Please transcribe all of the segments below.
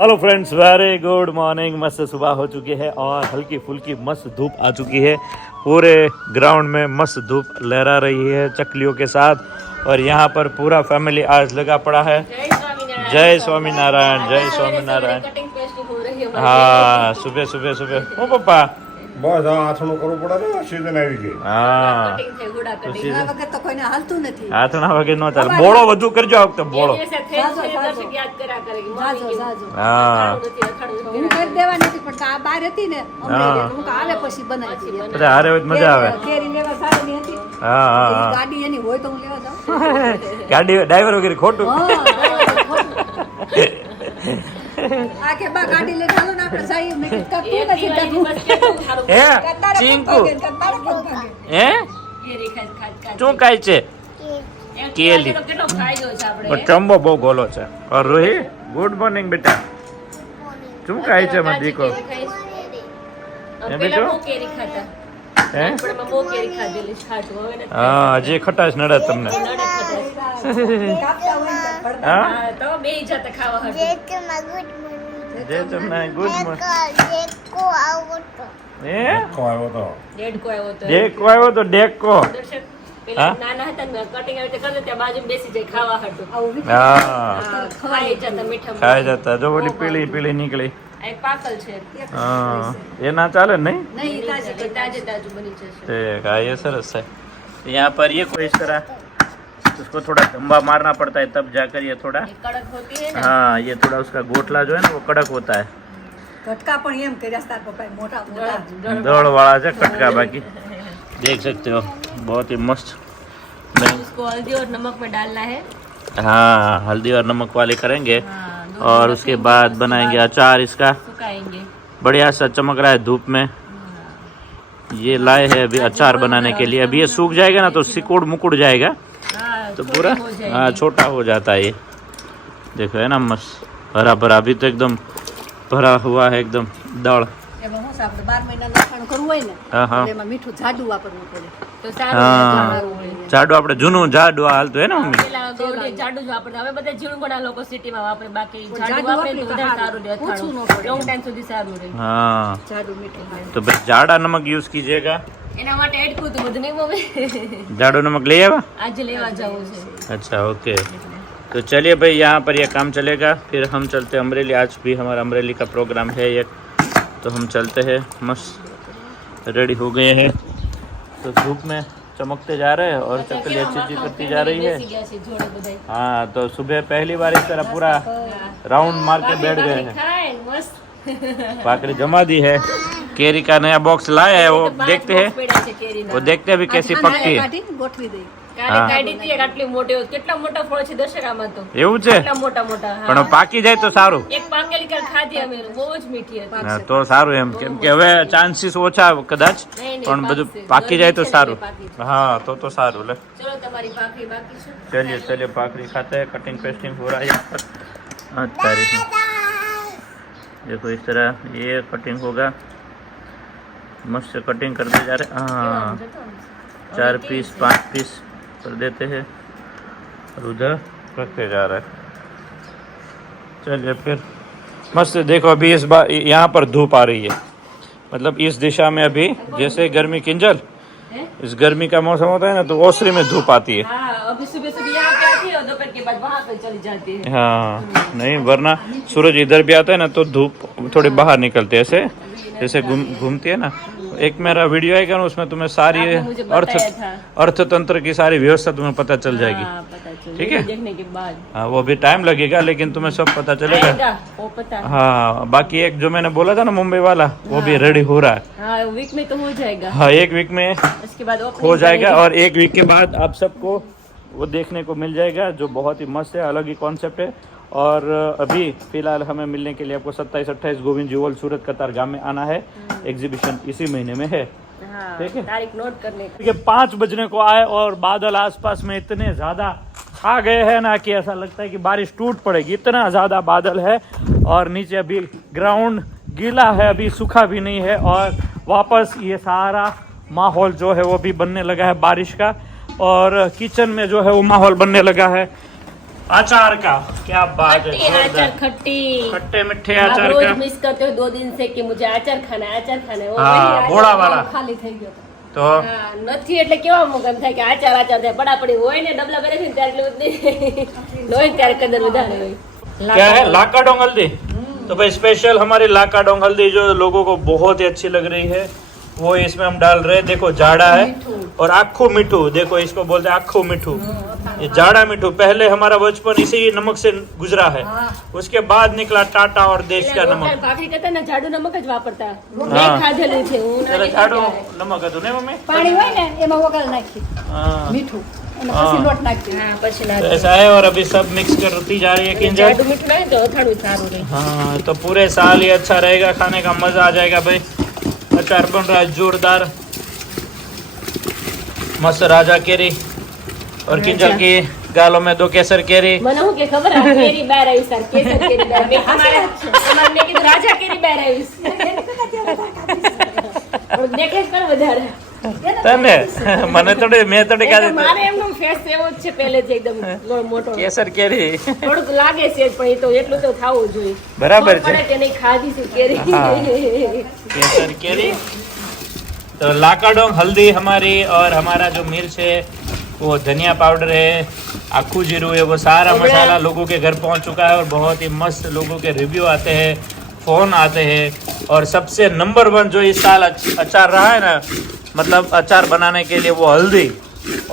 Hello friends, very good morning. मस्त सुबह हो चुकी है और हल्की फुल्की मस्त धूप आ चुकी है। पूरे ग्राउंड में मस्त धूप लहरा रही है चकलियों के साथ। और यहाँ पर पूरा फैमिली आज लगा पड़ा है। जय स्वामीनारायण, जय स्वामीनारायण। हाँ, सुबह सुबह सुबह ओ पप्पा બસ આ આથણું કરવું પડે ને સીઝન આવી ગઈ હા તો વગર તો કોઈને હાલતું નથી. હાથના વગર ન ચાલે. બોળો વધુ કરજો આ વખતે બોળો. હા હું કરી દેવા નથી પણ આ બહાર હતી ને અમને હું આવે પછી બનાવી દઈએ. બધા હારે હોય તો મજા આવે. કેરી લેવા સારી હતી. હા હા ઈ હા. ગાડી એની હોય તો હું લેવા જાઉં. ગાડી ડ્રાઈવર વગેરે ખોટું. આ કે બા ગાડી લઈને ચાલો ને આપણે જઈએ. મેં કીધું કરતું નથી. હે ચીંકુ હે શું ખાય છે? કેલી. પણ ચંબો બહુ ગોલો છે. और रोही गुड मॉर्निंग बेटा. શું ખાય છે મારો દીકો? હે બેટો? હે? હા, હજી ખટાશ નડે તમને. હા? જે તમને ગુડ મોર્નિંગ. હે? ડેકો આવ્યો તો ડેકો આવ્યો તો ડેકો. હા? નાના હતા ને કટિંગ આવી રીતે કરતા ત્યાં બાજુ બેસી જાય ખાવા હાટુ. હા, ખાઈ જતા મીઠા ખાઈ જતા. જો ઓલી પીળી પીળી નીકળી. એક પાકલ છે. हाँ, ये ना चाले नहीं. નહીં તાજી તાજે તાજુ બની જશે. ठीक है, ये सरस है. यहाँ पर ये कोई इस तरह उसको थोड़ा धम्बा मारना पड़ता है तब जाकर ये थोड़ा. ये कड़क होती है ना. हाँ, ये थोड़ा उसका गोटला जो है ना वो कड़क होता है. કટકા પણ એમ કર્યા તાર પપ્પાએ મોટા મોટા दौड़ वाला है कटका. बाकी देख सकते हो बहुत ही मस्त. इसको हल्दी और नमक में डालना है. हाँ, हल्दी और नमक वाले करेंगे. हाँ, और उसके बाद बनाएंगे अचार इसका. सुखाएंगे. बढ़िया सा चमक रहा है धूप में. ये लाए हैं अभी अचार बनाने के लिए. अभी ये सूख जाएगा ना तो सिकुड़ मुकुड़ जाएगा हाँ, तो पूरा हाँ छोटा हो जाता है. ये देखो है ना मस्त भरा भरा. अभी तो एकदम भरा हुआ है एकदम दाल. એમાં શું છે આપણે 12 મહિના લખાણ કરવું હોય ને હા હા એટલે એમાં મીઠું જાડું વાપરવું પડે. તો સારું હા, જાડું આપણે જૂનું જાડું હાલતું હે ને મમ્મી. પેલા ગોળે જાડું જ વાપરતા. હવે બધા ઝીણું ઘણા લોકો સિટીમાં વાપરે. બાકી પણ જાડું જાડું વાપરે તો વાપરીએ તો વધારે સારું રહે. ઓછું ન પડે. લોંગ ટાઈમ સુધી સારું રહે. हाँ, જાડું મીઠું હોય. तो भाई जाड़ा नमक यूज कीजिएगा. એના માટે એડકું તો બધું નહીં મમ્મી. जाड़ो नमक ले आवा. આજે લેવા જવું છે. अच्छा ओके, तो चलिए भाई यहाँ पर ये काम चलेगा. फिर हम चलते हैं अमरेली. आज भी हमारा अमरेली का प्रोग्राम है एक, तो हम चलते हैं. मस्त रेडी हो गए हैं तो धूप में चमकते जा रहे हैं और चकली अच्छी अच्छी करती जा रही है. બેસી ગયા છે જોડે બધાય. हाँ, तो सुबह पहली बार इस तरह पूरा राउंड मार के बैठ गए हैं. ખાય ને મસ્ત. पाकड़ी जमा दी है. केरी का नया बॉक्स लाया है, वो देखते हैं. પડ્યા છે કેરીના. वो देखते हैं अभी कैसी આને पकती है. કાઢીને ગોઠવી દઈ. કાલે કાઢી હતી એક આટલી મોટી હોય. કેટલા મોટા ફળ છે દશેરામાં તો. એવું છે કેટલા મોટા મોટા. હા. પણ પાકી જાય તો સારું. એક પાકેલી કાલ ખાધી અમે. બહુ જ મીઠી હતી. હા, તો સારું એમ. કેમ કે હવે ચાન્સીસ ઓછા કદાચ, નહીં, પણ બધું પાકશે. પાકી જાય તો ગરમી છે સારું. એટલે પાકી છે. हाँ, तो सारू ले. ચલો તમારી ભાખરી બાકી છે. चलिए चलिए पाकड़ी खाते हैं. कटिंग पेस्टिंग हो रहा है यहाँ पर. 8 तारीख में देखो इस तरह ये कटिंग होगा. मस्त से कटिंग करते जा रहे. हाँ, 4 पीस 5 पीस कर देते हैं और उधर रखते जा रहे हैं. चलिए फिर मस्त. देखो अभी इस बार यहाँ पर धूप आ रही है. मतलब इस दिशा में अभी जैसे गर्मी किंजल, हैं? इस गर्मी का मौसम होता है ना तो ओसरी में धूप आती है. हाँ, अभी सुबह सुबह यहाँ पे आती है और दोपहर के बाद वहाँ पे चली जाती है. हाँ, नहीं वरना सूरज इधर भी आता है ना तो धूप थोड़ी बाहर निकलती है. ऐसे जैसे घूमती है ना. एक मेरा वीडियो आएगा ना उसमें तुम्हें सारी आपने मुझे बताया था. अर्थतंत्र की सारी व्यवस्था तुम्हें पता चल जाएगी. हाँ, पता चल. ठीक है? देखने के बाद हाँ, वो भी टाइम लगेगा लेकिन तुम्हें सब पता चलेगा. आएगा, वो पता है. हाँ, बाकी एक जो मैंने बोला था ना मुंबई वाला वो भी रेडी हो रहा है. हाँ, वीक में तो हो जाएगा. हाँ, एक वीक में उसके बाद हो जाएगा और एक वीक के बाद आप सबको वो देखने को मिल जाएगा जो बहुत ही मस्त है. अलग ही कॉन्सेप्ट है. और अभी फिलहाल हमें मिलने के लिए आपको 27-28 गोविंद जी ओल्ड सूरत कतार गांव में आना है. एग्जीबिशन इसी महीने में है. हाँ, ठीक है. तारीख नोट करने का. देखिए 5 बजने को आए और बादल आसपास में इतने ज़्यादा आ गए हैं ना कि ऐसा लगता है कि बारिश टूट पड़ेगी. इतना ज़्यादा बादल है और नीचे अभी ग्राउंड गीला है, अभी सूखा भी नहीं है. और वापस ये सारा माहौल जो है वो भी बनने लगा है बारिश का. और किचन में जो है वो माहौल बनने लगा है. अचार का क्या बात है, खट्टी आचार जोरदार। खट्टी खट्टे मीठे आप अचार रोज का। मिस करते हो 2 दिन से कि मुझे आचार खाना है आचार खाना है वो हाँ बोड़ा वाला ખાલી થઈ ગયો હતો. तो હા, નથી એટલે કેવા મોગમ થાય કે આચાર આચાર થાય પડાપડી હોય ને ડબલા ભરે છે ને ત્યારે એટલું જ નહીં હોય ત્યારે કદર વધારે હોય क्या है लाका डोंग हल्दी। तो भाई स्पेशल हमारी लाका डोंग हल्दी जो लोगों को बहुत ही अच्छी लग रही है वो इसमें हम डाल रहे हैं। देखो जाड़ा है और आखू मीठू, देखो इसको बोलते हैं आखू मीठू, ये जाड़ा मीठू। पहले हमारा बचपन इसी नमक से गुजरा है, उसके बाद निकला टाटा और देश का नमक। ભાખરી કરતા ને જાડુ નમક જ વાપરતા હા. મેં ખાધેલું છે હું तेरा નાની जाड़ो હતી नमक હતું ને मम्मी? પાણી હોય ને એમાં વઘાર નાખી हाँ મીઠું અને પછી લોટ નાખી ત્યારે. હા પછી तो નાખી. ऐसा है और अभी सब मिक्स करती जा रही है किंजल। જાડુ મીઠું નાખે તો અથાણું સારું રહે हाँ तो पूरे साल ही अच्छा रहेगा, खाने का मजा आ जाएगा भाई। अचार बन रहा है जोरदार, मस्त राजा केरी और किंजल की गालों में 2 केसर केरी। મને હું કે ખબર આ કેરી બહાર આવી સર કેસર કેરી બહાર મેં અમારે મેં કીધું રાજા કેરી બહાર આવી દેખે કર વધારે તને મને થોડી મેં થોડી એટલે કાઢી મારે એમનો ફેસ એવો જ છે પહેલેથી એકદમ મોટો કેસર કેરી થોડુંક લાગે છે પણ એ તો એટલું તો થવું જોઈએ બરાબર ખબર છે। પડે કે નહીં ખાધી છે કેરી केसर केरी तो लाकाडोंग हल्दी हमारी और हमारा जो मिर्च है वो धनिया पाउडर है, आखू जीरू है, वो सारा मसाला लोगों के घर पहुंच चुका है और बहुत ही मस्त लोगों के रिव्यू आते हैं, फोन आते हैं। और सबसे नंबर 1 जो इस साल अचार रहा है ना, मतलब अचार बनाने के लिए वो हल्दी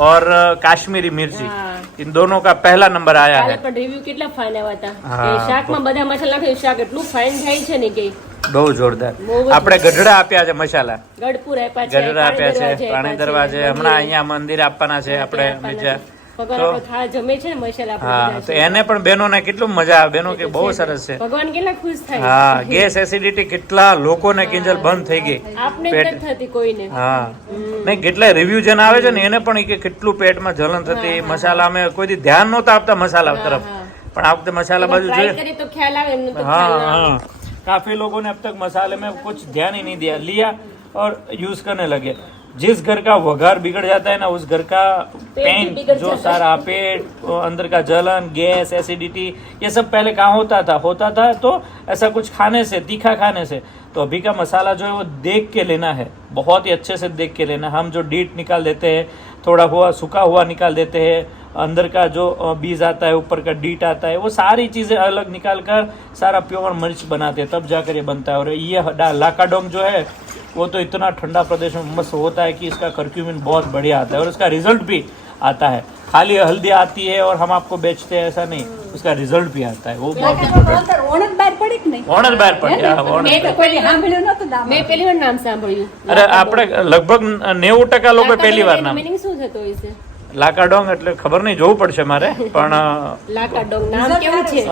और काश्मीरी मिर्ची, हाँ। इन दोनों का पहला नंबर आया કાલે है। પણ રિવ્યુ કેટલા ફાઇન આવ્યા હતા હા, કે શાકમાં બધા મસાલા નાખે શાક એટલું ફાઇન થાય છે ને કે બહુ જોરદાર। બહુ જ આપણે ગઢડા આપ્યા છે મસાલા, ગઢપુર આપ્યા છે ગઢડા આપ્યા છે, પાણી દરવાજે હમણાં અહીંયા મંદિર આપવાના છે આપણે બીજા। ભગવાન તો આપણો થાળ જમે છે ને મસાલા આપણે હા બધા તો છે. એને પણ બહેનોને કેટલું મજા આવે, બહેનો કે બહુ સરસ છે। ભગવાન કેટલા ખુશ થાય હા ગેસ એસિડિટી કેટલા લોકોને કિંજલ બંધ થઈ ગઈ આપને જ પેટ નથી થતી કોઈને હા નહીં કેટલા રિવ્યુ જેને આવે છે ને એને પણ ઈ કે કેટલું પેટમાં જલન થતી, મસાલા અમે કોઈ દી ધ્યાન નહોતા આપતા મસાલા તરફ, પણ આ વખતે મસાલા બાજુ ટ્રાય જોઈએ। કરી તો ખ્યાલ આવે એમને તો हाँ ખ્યાલ ના આવે. हाँ काफी लोगों ने अब तक मसाले में कुछ ध्यान ही नहीं दिया, लिया और यूज करने लगे। जिस घर का वघार बिगड़ जाता है ना, उस घर का पेट भी पेन बिगड़ जो जाता है। सारा पेट, अंदर का जलन, गैस, एसिडिटी, ये सब पहले कहाँ होता था तो ऐसा कुछ खाने से, तीखा खाने से। तो अभी का मसाला जो है वो देख के लेना है, बहुत ही अच्छे से देख के लेना। हम जो डीट निकाल देते हैं, थोड़ा हुआ सूखा हुआ निकाल देते हैं, अंदर का जो बीज आता है, ऊपर का डीट आता है, वो सारी चीज़ें अलग निकाल कर सारा प्योर मिर्च बनाते हैं, तब जाकर ये बनता है। और ये लाकाडोंग जो है वो तो इतना ठंडा प्रदेश में मस्त होता है कि इसका कर्क्यूमिन बहुत बढ़िया आता है और उसका रिजल्ट भी आता है। खाली हल्दी आती है और हम आपको बेचते हैं ऐसा नहीं, उसका रिजल्ट भी आता है, वो बहुत इम्पोर्टेंट। ઓણ જ બહાર પડી કે નહીં ઓણ જ બહાર પડે, હા, ઓણ જ મેં તો બહાર. કોઈ સાંભળ્યું નતું નામ મેં પહેલી વાર નામ સાંભળ્યું અરે આપણે લગભગ 90% લોકો પહેલી વાર નામ મીનિંગ શું થતો હોય છે લાકાડોંગ એટલે ખબર નહીં, જોવું પડશે મારે, પણ લાકાડોંગ નામ કેવું છે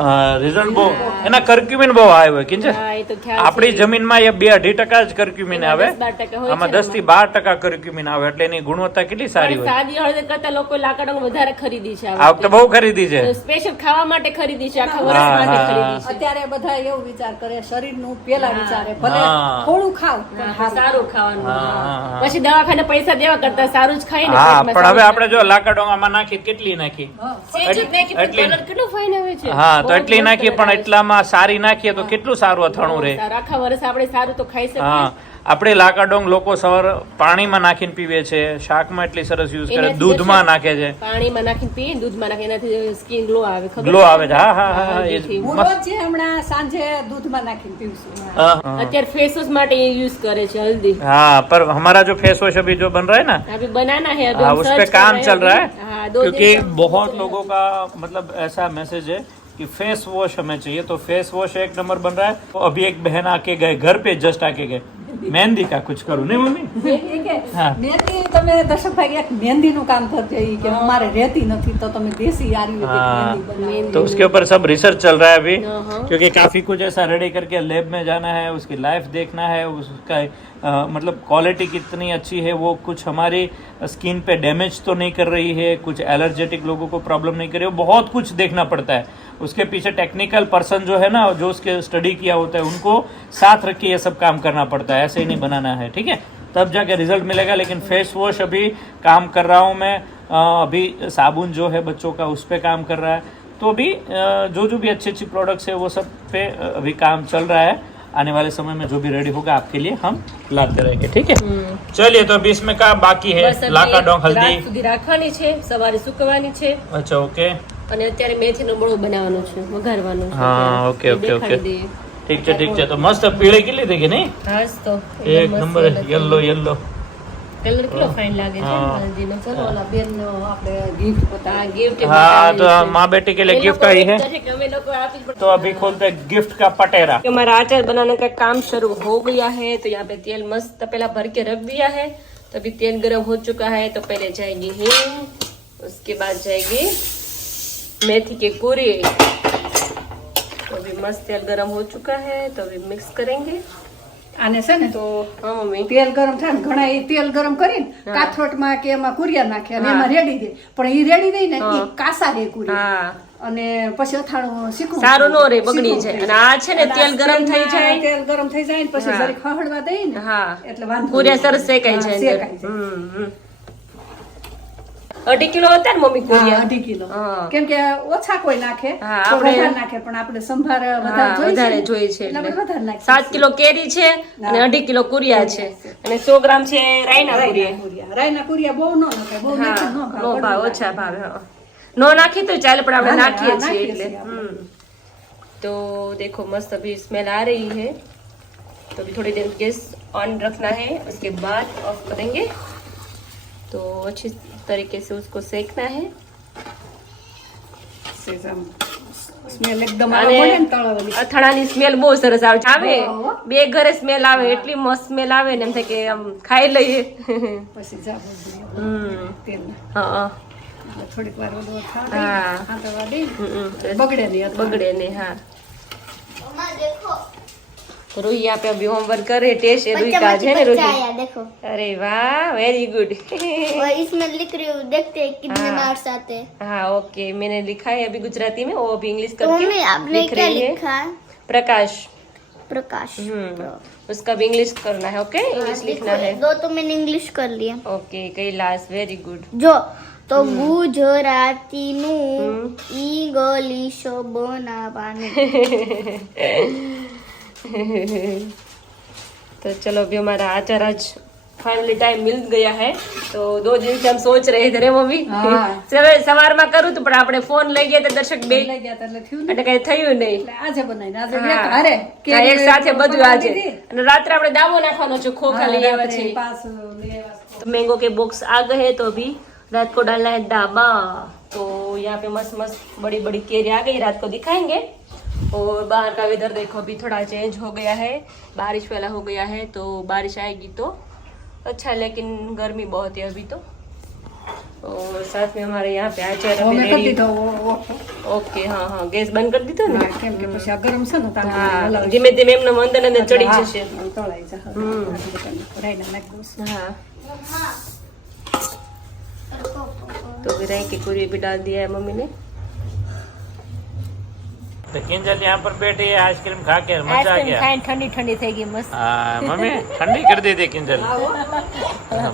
રિઝલ્ટ બહુ એના કર્ક્યુમિન બહુ આવે હોય કિંજલ। હા એ તો ખ્યાલ આપણી જમીનમાં એ 2-2.5% જ કર્ક્યુમિન આવે, 10-12% હોય આમાં છે 10 થી 12% કર્ક્યુમિન આવે, એટલે એની ગુણવત્તા કેટલી સારી હોય। સાદી હળદર કરતા લોકો લાકાડોંગ વધારે ખરીદી છે આ વખતે બહુ ખરીદી છે। સ્પેશિયલ ખાવા માટે ખરીદી છે આખા વર્ષ હા, માટે હા, ખરીદી છે અત્યારે બધા એવો વિચાર કરે શરીરનું પેલા વિચારે ભલે હા. થોડું ખાવ પણ હા, સારું ખાવાનું હા, હા. પછી દવાખાને પૈસા દેવા કરતા સારું જ ખાઈ ને હા પેટમાં પણ હવે સારું આપણે જો લાકાડોંગ આમાં નાખી કેટલી નાખી, સેજ જ નાખી પણ એટલી- colour કેટલો fine આવે છે હા તો બહુ એટલી મસ્ત નાખીએ colour પણ આવે છે. એટલામાં સારી નાખીએ તો કેટલું સારું અથાણું રહે। સારું, આખા વર્ષ આપણે સારું તો ખાઈ શકીએ હા આપણે લાકાડોંગ લોકો સવાર પાણીમાં નાખીને પીવે છે, શાકમાં એટલી સરસ યુઝ કરે, એનાથી દૂધમાં નાખે છે, પાણીમાં નાખીને પીએ દૂધમાં નાખીને એનાથી સ્કિન ગ્લો આવે ખબર ગ્લો છે? આવે છે। હા હા હા હા, એ જેથી. હું મસ્ત। રોજ જે હમણાં સાંજે દૂધમાં નાખીને પીવશું हाँ, हाँ। અત્યારે फेस वॉश માટે યુઝ करे છે हल्दी हाँ पर हमारा जो फेस वॉश अभी जो बन रहा है ना, अभी बनाना है अभी हाँ हम उस search पे कर काम रहे चल हैं रहा है, अभी। हाँ, 2 दिन क्योंकि का- बहुत लोगों का मतलब ऐसा मैसेज है कि फेस वॉश हमें चाहिए, तो फेस वॉश 1 नंबर बन रहा है। तो अभी एक बहन आके गए घर पे, जस्ट आके गए, मेहंदी का कुछ करूँ नहीं मम्मी? મહેંદી કે હા. મહેંદી તમે દર્શકભાઈ એક મહેંદીનું કામ કરજો ઈ કે અમારે રહેતી નથી તો તમે દેશી આયુર્વેદિક हाँ, મહેંદી બનાવો तो उसके ऊपर सब रिसर्च चल रहा है अभी, हाँ। क्योंकि काफी कुछ ऐसा रेडी करके लैब में जाना है, उसकी लाइफ देखना है, उसका मतलब क्वालिटी कितनी अच्छी है, वो कुछ हमारी स्किन पे डैमेज तो नहीं कर रही है, कुछ एलर्जेटिक लोगों को प्रॉब्लम नहीं कर रही है, बहुत कुछ देखना पड़ता है। उसके पीछे टेक्निकल पर्सन जो है ना, जो उसके स्टडी किया होता है, उनको साथ रख के ये सब काम करना पड़ता है, ऐसे ही नहीं बनाना है, ठीक है, तब जाके रिजल्ट मिलेगा। लेकिन फेस वॉश अभी काम कर रहा हूँ मैं, अभी साबुन जो है बच्चों का उस पर काम कर रहा है, तो भी जो भी अच्छी अच्छी प्रोडक्ट्स है वो सब पे अभी काम चल रहा है। आने वाले समय में जो भी रेडी होगा आपके लिए हम लाते रहेंगे, ठीक है। चलिए, तो अभी इसमें का बाकी है બસ હવે लाका डोंग રાત हल्दी। સુધી રાખવાની છે, સવારે સુકવવાની છે अच्छा, ओके, અને અત્યારે મેથીનો બોળો બનાવવાનો છે, વઘારવાનો છે। हाँ, ओके એ ओके દેખાડી ओके, દઈએ। ठीक है। तो मस्त पीले की ली थी नहीं, હાસ તો एक नंबर येलो કલર કેટલો ફાઇન લાગે છે હા। હલ્દીનો। ચલો ઓલા બેનનો આપણે gift બતાવીએ. આ ગિફ્ટ हाँ, तो माँ बेटी के लिए गिफ्ट आई है। અમે લોકો આપી જ तो अभी खोलते हैं गिफ्ट का पटेरा। कि हमारा अचार बनाने का काम शुरू हो गया है। तो यहाँ पे तेल मस्त पहला भर के रख दिया है। तो अभी तेल गर्म हो चुका है। तो पहले जाएगी हींग, उसके बाद जाएगी मेथी के कूरे। तो अभी मस्त तेल गर्म हो चुका है, तो अभी मिक्स करेंगे। આને છે ને तो हाँ मम्मी, તેલ ગરમ થાય ને ઘણા એ તેલ ગરમ કરીને કાથરોટમાં કે એમાં કુરિયા નાખે અને એમાં રેડી દે, પણ એ રેડી દઈ ને એ કાસા રે કુરિયા हाँ અને પછી અથાણું શીખવું સારું નો રે, બગડી જાય। અને આ છે ને તેલ ગરમ થઈ જાય, તેલ ગરમ થઈ જાય ને પછી જરીક ખહડવા દઈ ને હા એટલે વાંધો કુરિયા નહીં. સરસ શેકાઈ હા, જાય શેકાઈ અંદર। જાય. 2.5 કિલો હતા ને મમ્મી હા, કુરિયા? 2.5 કિલો હા। કેમ કે ઓછા કોઈ નાખે હા, તો આપણે- વધારે નાખે, પણ આપણે સંભાર હા, વધારે વધારે જોઈએ જોઈએ છે છે એટલે આપણે વધારે એટલે નાખીએ 7 કિલો કેરી છે અને 2.5 કિલો કુરિયા છે અને 100 ગ્રામ છે રાઈના કુરિયા। રાયના કુરિયા બહુ ન નખાય, બહુ હા, નાખી ન નો ખાવ, ભાવ, કડવું ઓછા ભાવે। હા, નો નાખી તો ચાલે, પણ આપણે હા, નાખીએ હા, છીએ નાખીએ એટલે છીએ આપણે। तो देखो मस्त अभी स्मेल आ रही है। तो अभी थोड़ी देर गैस ऑन रखना है, उसके बाद ऑफ करेंगे। तो अच्छी तरीके से उसको सेकना है। સ્મેલ એકદમ અને આવે પડે ને તળાવની. અથાણાની સ્મેલ બહુ સરસ આવે વાહ. બે ઘરે સ્મેલ આવે, એટલી મસ્ત સ્મેલ આવે ને એમ થાય કે આમ ખાઈ લઈએ। પછી જાવું જોઈએ હમ તેલમાં. હા એટલે થોડીક વાર ઓલું થવા દઈએ, હા। આંતરવા દઈએ, हम्म, બગડે નહીં અથવા. बगड़े ने। हाँ, तो रूही यहाँ पे अभी होमवर्क कर रहे, टेस्ट है रूही का है ना रूही? आया देखो, अरे वाह, वेरी गुड। और इसमें लिख रही हूँ, देखते हैं कितने मार्क्स आते हैं। हाँ ओके, मैंने लिखा है अभी गुजराती में, वो अभी इंग्लिश तो करके मम्मी आपने लिख क्या रही है। लिखा है? प्रकाश। प्रकाश। उसका भी इंग्लिश करना है। ओके, इंग्लिश लिखना है। दो तो मैंने इंग्लिश कर लिया। Okay, Kailash, very good. जो तो गुजराती नु इंग्लिश बनावानु। तो चलो, अभी हमारा आचार आज फाइनली टाइम मिल गया है। तो 2 दिन से हम सोच रहे थे रे मम्मी, हाँ। सवार में करूँ तो, પણ આપણે ફોન લઈ ગયા તો દર્શક બે લઈ ગયા તા એટલે થયું ને. એટલે કઈ થયું નહીં। એટલે આજે બનાવીને આજે હા. એક હારે હા, એક સાથે બધું આજે। દીધી. અને રાત્રે આપણે દાવો નાખવાનો છે, ખોખા હા, લઈ આવ્યા રાત્રે છે। પાસ લઈ આવ્યા. तो मैंगो के बॉक्स आ गए हैं, तो अभी रात को डालना है दाबा। तो यहाँ पे मस्त मस्त बड़ी बड़ी केरी आ गई, रात को दिखाएंगे। और बाहर का वेदर देखो, अभी थोड़ा चेंज हो गया है, बारिश वाला हो गया है। तो बारिश आएगी तो अच्छा, लेकिन गर्मी बहुत है अभी तो। और साथ में हमारे यहाँ पे आचार હવે अभी મેં કરી ready- દીધો ઓફ. ओके, हाँ हाँ, गैस बंद कर दीधो ने? હા, કેમ કે પછી આ ગરમ છે ને તો આમ हाँ, હલાવી. धीमे धीमे एमने अंदर अंदर चढ़ी હા, जશે। તળાઈ જાય. રાયના નાખી દઉં. हाँ, तो फिर राई की पूरी भी डाल दिया है मम्मी ने। तो किंजल यहाँ पर बैठी है, आइसक्रीम खा के मजा आ आइसक्रीम गया। खाई ठंडी ठंडी થઈ ગઈ મસ્ત। हाँ, मम्मी ठंडी कर दी थी किंजल। हाँ,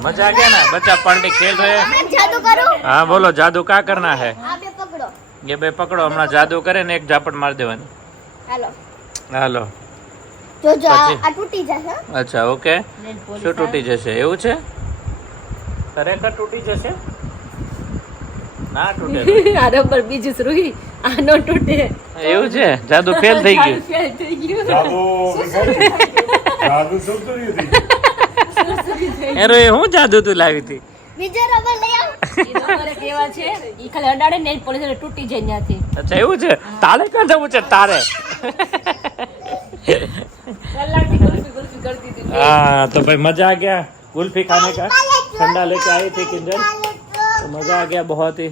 मजा आ गया ना, बच्चा पार्टी खेल रहे हैं। मैं जादू करूं? हाँ बोलो, जादू क्या करना है? आप ये पकड़ो। ये बे पकड़ो, हमारा जादू करे ने एक झापट मार देवानी। हेलो। હાલો, जो जो પછી? आ टूटी जाए। અચ્છા, ઓકે। શું તૂટી જશે એવું છે? ખરેખર તૂટી જશે? ના તૂટે તો. આ રબર બીજું જ રૂહી, આ નો તૂટે। એવું છે? જાદુ ફેલ થઈ ગયું। ફેલ થઈ ગયું। જાદુ સુતરી હતી। એરો એ હું જાદુ તું લાવી હતી? બીજો રબર લઈ આવો। ઈ રબર કેવા છે, ઈ ખાલી અડાડે ને પોલીસ તૂટી જાય ત્યાંથી। અચ્છા એવું છે? તારે ક્યાં જવું છે તારે? કલાકથી ગુલ્ફી ગુલ્ફી કરતી હતી। हाँ तो भाई मजा आ गया कुल्फी खाने का। ठंडा लेके आई थी किंजल, तो मजा आ गया बहुत ही।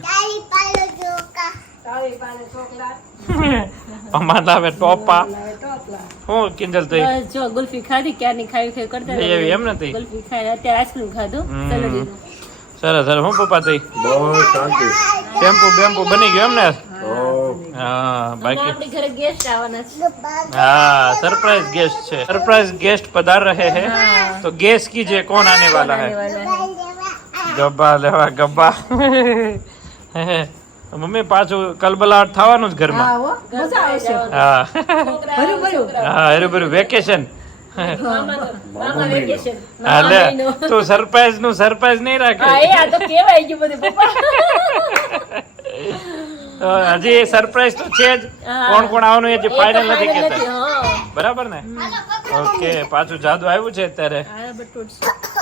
તાળી પાલે ચોકલા, અમારા હવે ટોપા લાવે ટોપલા. હું કિંજલ તો બસ જો ગુલ્ફી ખાધી, ક્યારની ખાઈ ખાઈ કરતા લઈ આવી એમ નથી? ગુલ્ફી ખાઈ અત્યારે આઈસ્ક્રીમ ખાધું હમ. સલોડીનું। સરસ સરસ। હું પપ્પા થઈ બહુ શાંતિ। શેમ્પુ બેમ્પુ બની ગયો એમ ને? ઓ, હા અને બાકી આપણી ઘરે ગેસ્ટ આવવાના છે। हाँ सरप्राइज गेस्ट છે। सरप्राइज गेस्ट पधार रहे हैं, तो गेस कीजिए कौन आने वाला है। आने वाला है। गब्बा लेवा गब्बा। મમ્મી પાછું કલબલાટ થવાનું જ ઘરમાં હા હો મજા આવશે હા ભર્યું ભર્યું હા હરું ભરું વેકેશન મામા વેકેશન હા લે તું સરપ્રાઈઝ નહીં રાખે હા એ આ તો કેવાય ગયું બધું પપ્પા હજી સરપ્રાઈઝ તો છે જ કોણ કોણ આવવાનું એ હજી ફાઇનલ નથી કહેતા હા બરાબર ને ઓકે પાછું જાદુ આવ્યું છે અત્યારે આ બટુડ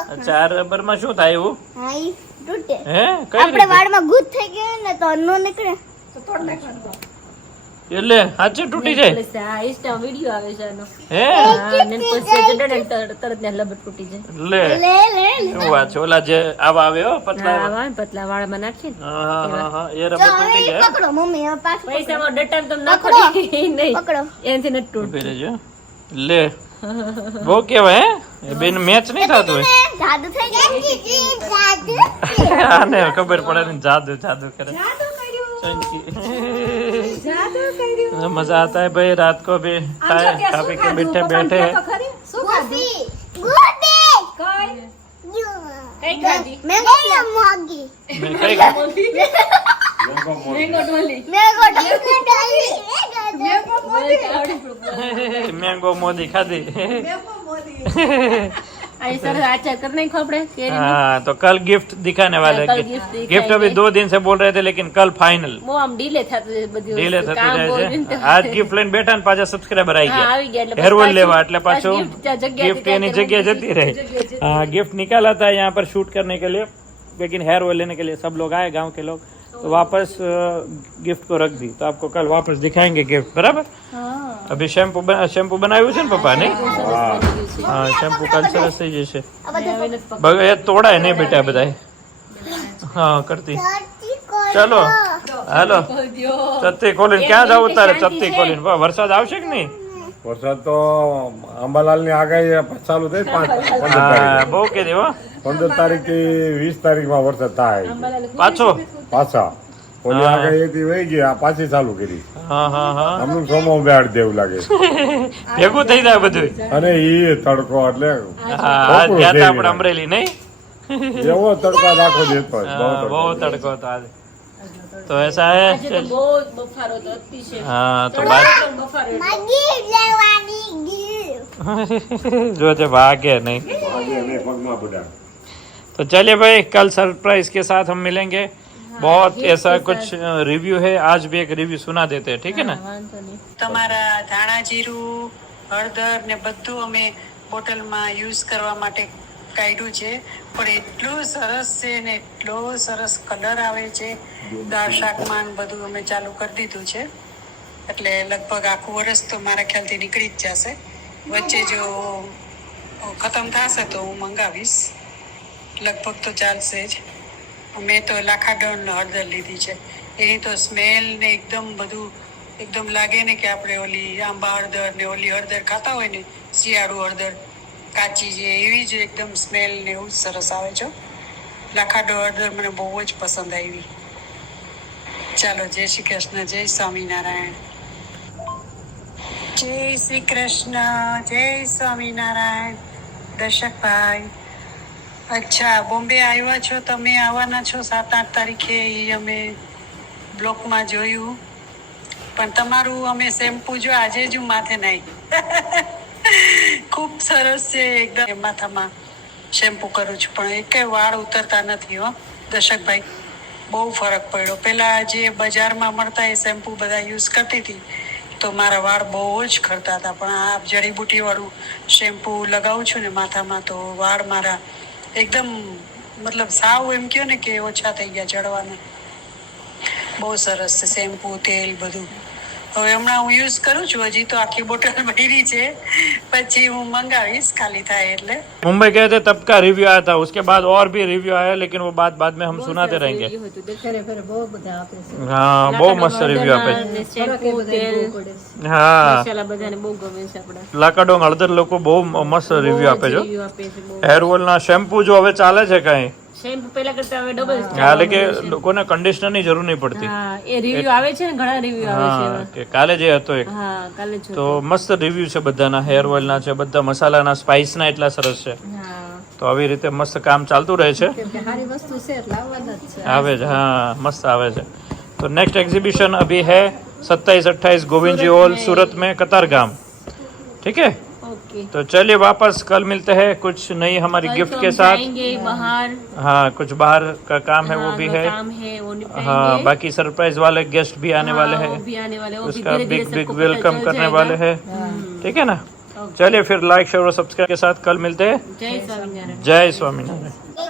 અચ્છા આ રબરમાં શું થાય એવું હા ઈ તૂટે હે કઈ આપણે રીતે વાળમાં ગુદ થઈ ગયો ને તો નો નીકળે તો તોડ નાખવાનું એટલે સાચે તૂટી જાય આ ઇન્સ્ટા વિડિયો આવે છે આનો હે હા ને પછી જડે ને તરત ને લબટ તૂટી જાય લે લે લે શું વાત છે ઓલા જે આવા આવે હો પતલા હા વાહ પતલા વાળમાં નાખી ને હા એ તો રબર હવે તૂટી ઈ જાય પકડો મમ્મી હવે પાછું પૈસામાં ડટામ તમે નાખો ને નહીં પકડો એનાથી નથી તૂટતું ઉભી રહેજો લે બહુ કેવાય હે એ બેન મેચ નહીં થતું હોય જાદુ થઈ ગયું જાદુ આને ખબર પડે ને જાદુ કરે જાદુ કર્યું ચંકી જાદુ કર્યું मजा आता है भाई रात को भी खाए खा पी के बैठे बैठे તો ખરી શું ખાધું ગુડી કઈ કઈ ખાધી મેંગો મોગી मैं कहीं का- મેંગો ડોલી મેંગો ડાલી મેંગો મોદી मैंगो मोदी खादी મેંગો મોદી આ સર આચાર કર નહીં ખોપડે કેરી हाँ तो कल गिफ्ट दिखाने वाले कल हैं gift दिखाएंगे। गिफ्ट अभी 2 दिन से बोल रहे थे लेकिन कल फाइनल મો આમ ડીલે થતું બધું ડીલે વસ્તુ. થતું કામ રહે બોલીને છે તો- આજ ગિફ્ટ લઈને બેઠા ને પાછા સબસ્ક્રાઇબર આવી હા, આવી ગયા ગયા એટલે હેરવોલ પાછું- લેવા એટલે પાછું પાછું gift ત્યાં જગ્યાથી गिफ्ट यानी ત્યાં जगह जती रही हाँ गिफ्ट निकाला था यहाँ पर शूट करने के लिए लेकिन हेयर ऑयल लेने के लिए सब लोग आए गांव के लोग तो वापस गिफ्ट को रख दी तो आपको कल वापस दिखाएंगे गिफ्ट बराबर अभी शैम्पू बनाવ્યું છે ને પપ્પા નહીં હા શેમ્પુ કાલ સરસ થઈ જશે એ તોડાય નહીં બેટા બધાય હા કરતી ચલો હાલો ચત્તી ખોલીને ક્યાં જાવ તારે ચત્તી ખોલીને વરસાદ આવશે કે નહીં વરસાદ તો અંબાલાલ ની આગાહી ચાલુ થઈ 15 હા તારીખ બહુ કે દેવો 15 તારીખ થી 20 તારીખમાં વરસાદ થાય પાછો પાછા ઓલી આગાહી હતી વહી ગઈ આ પાછી ચાલુ કરી હા હા હા આમનું સોમો બેડ દેવું લાગે ભેગું થઈ જાય બધું અને ઈ તડકો એટલે હા આજ ગયા હતા આપણે અમરેલી નહીં એવો તડકા રાખો દેતો હોય, બહુ हाँ, તડકો. बहुत तड़को था आज तो ऐसा है આજે તો બહુ જ બફારો તો અતિશય हाँ तो बात બફારો એટલો. મગી લેવાની ગી जो थे भागे नहीं વાગે નહીં પગમાં બધા. तो चलिए भाई कल सरप्राइज के साथ हम मिलेंगे बहुत ऐसा कुछ रिव्यू है आज भी एक रिव्यू सुना देते हैं ठीक है ना વાંધો નહીં તમારા ધાણા જીરું હળદર ને બધું અમે બોટલમાં યુઝ કરવા માટે કાઢ્યું છે પણ એટલું સરસ છે ને એટલો સરસ કલર આવે છે દાળ શાકમાં ને બધું અમે ચાલુ કરી દીધું છે એટલે લગભગ આખું વર્ષ તો મારા ખ્યાલથી નીકળી જ જશે વચ્ચે જો ખતમ થશે તો હું મંગાવીશ લગભગ તો ચાલશે જ મેં તો લાખાડોળ હળદર લીધી છે એની તો સ્મેલ ને એકદમ બધું એકદમ લાગે ને કે આપણે ઓલી આંબા હળદર ને ઓલી હળદર ખાતા હોય ને શિયાળુ હળદર કાચી જે એવી જ એકદમ સ્મેલ ને એવું જ સરસ આવે છે લાખાડોળ હળદર મને બહુ જ પસંદ આવી ચાલો જય શ્રી કૃષ્ણ જય સ્વામિનારાયણ જય શ્રી કૃષ્ણ જય સ્વામિનારાયણ દર્શકભાઈ અચ્છા બોમ્બે આવ્યા છો તમે આવવાના છો 7-8 તારીખે એ અમે બ્લોકમાં જોયું પણ તમારું અમે શેમ્પુ જો આજે જ હું માથે નાઈ ખૂબ સરસ છે એકદમ માથામાં શેમ્પુ કરું છું પણ એકે વાળ ઉતરતા નથી હો દર્શકભાઈ બહુ ફરક પડ્યો પહેલાં જે બજારમાં મળતા એ શેમ્પુ બધા યુઝ કરતી હતી તો મારા વાળ બહુ જ ખરતા હતા પણ આ જડીબુટીવાળું શેમ્પુ લગાવું છું ને માથામાં તો વાળ મારા એકદમ મતલબ સાવ એમ કહો ને કે ઓછા થઈ ગયા જડવાના બહુ સરસ છે શેમ્પુ તેલ બધું હવે હમણાં હું યુઝ કરું છું હજી તો આખી બોટલ ભરી છે પછી હું મંગાવીશ ખાલી થાય એટલે मुंबई गए थे तब का रिव्यू आया था उसके बाद और भी रिव्यू आया लेकिन वो बाद में हम सुनाते रहेंगे એવું હતું દેખ ખરેખર બહુ બધા આપે છે हाँ બહુ મસ્ત રિવ્યુ આપે છે ને ફરક એ શેમ્પૂ બધાય તેલ બહુ પડે છે હા મસાલા બધાને બહુ ગમે છે આપણે લાકાડોંગ હળદર લોકો બહુ મસ્ત રિવ્યુ આપે છે રિવ્યુ આપે છે બહુ હેર ઓઇલ ના શેમ્પુ જો હવે ચાલે છે કઈ શેમ્પુ પહેલા કરતા હવે ડબલ હા એટલે કે લોકોને કન્ડિશનર ની જરૂર નહીં પડતી હા એ રિવ્યુ આવે છે ને ઘણા રિવ્યુ આવે છે હા કે કાલે જે હતો એક હા કાલે જો તો મસ્ત રિવ્યુ છે બધાના હેર ઓઇલના છે બધા મસાલાના સ્પાઇસના એટલા સરસ છે હા તો આવી રીતે મસ્ત કામ ચાલતું રહે છે કેમ કે સારી વસ્તુ છે એટલે આવવાના જ છે આવે છે હા મસ્ત આવે છે तो नेक्स्ट एग्जीबिशन अभी है 27-28 गोविंद जी हॉल सूरत में कतारगाम। ठीक है, ओके। तो चलिए वापस कल मिलते हैं कुछ नई हमारी गिफ्ट के साथ। जाएंगे बाहर। हाँ, कुछ बाहर का काम है वो भी है। काम है वो निपटाएंगे। हाँ, बाकी सरप्राइज वाले गेस्ट भी आने वाले वो हैं, भी आने वाले, वो भी उसका धीरे-धीरे बिग बिग सबको वेलकम पता चल करने जाएगा। वाले हैं। ठीक है ना, चलिए फिर लाइक शेयर और सब्सक्राइब के साथ कल मिलते हैं। जय स्वामीनारायण। जय स्वामीनारायण।